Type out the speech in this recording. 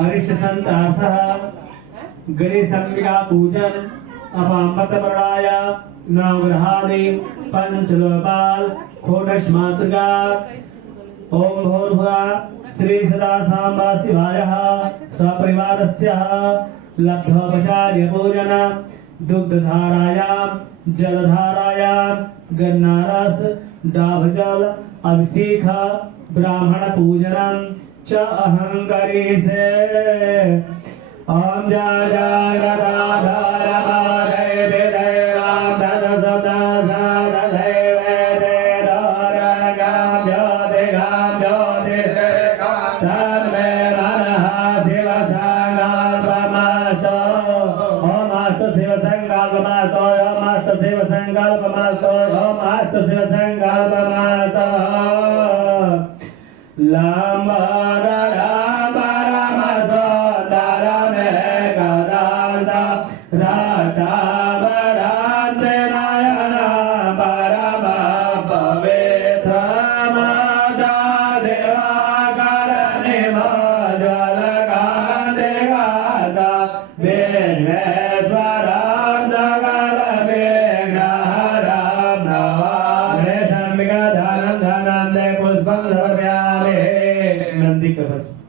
अरिष्ट संतार्थः गणेशंबिका पूजन अपामत प्रणाय नवग्रहादि पंचलोपाल खोडश मातृका ओम भूर्भुवः श्री सदा सांबा शिवायः सपरिवारस्य लब्धोपचार्य पूजन दुग्धधारायां जलधारायां गन्नारस डाभजल अभिषेक ब्राह्मण पूजनं च अहंकरीसे ओम जय जय गदाधर माधव देवां धन सदा सदा देव गाम ज्योति तन्मे मनः शिव संकल्पमस्तु ओम अस्तु शिव संकल्पमस्तु ओम अस्तु शिव संकल्पमस्तु ओम अस्तु शिव संकल्पमस्तु लंबोदर परम सुंदर मेघनाद राधावरांते नयन परम पवित्र माता देवाकर निमज्जल कांते गाता विघ्नेश्वर सकल विघ्नहरं नमामि शंभुं धनं धनं दे पुष्पं समर्पयामि नंदी का बस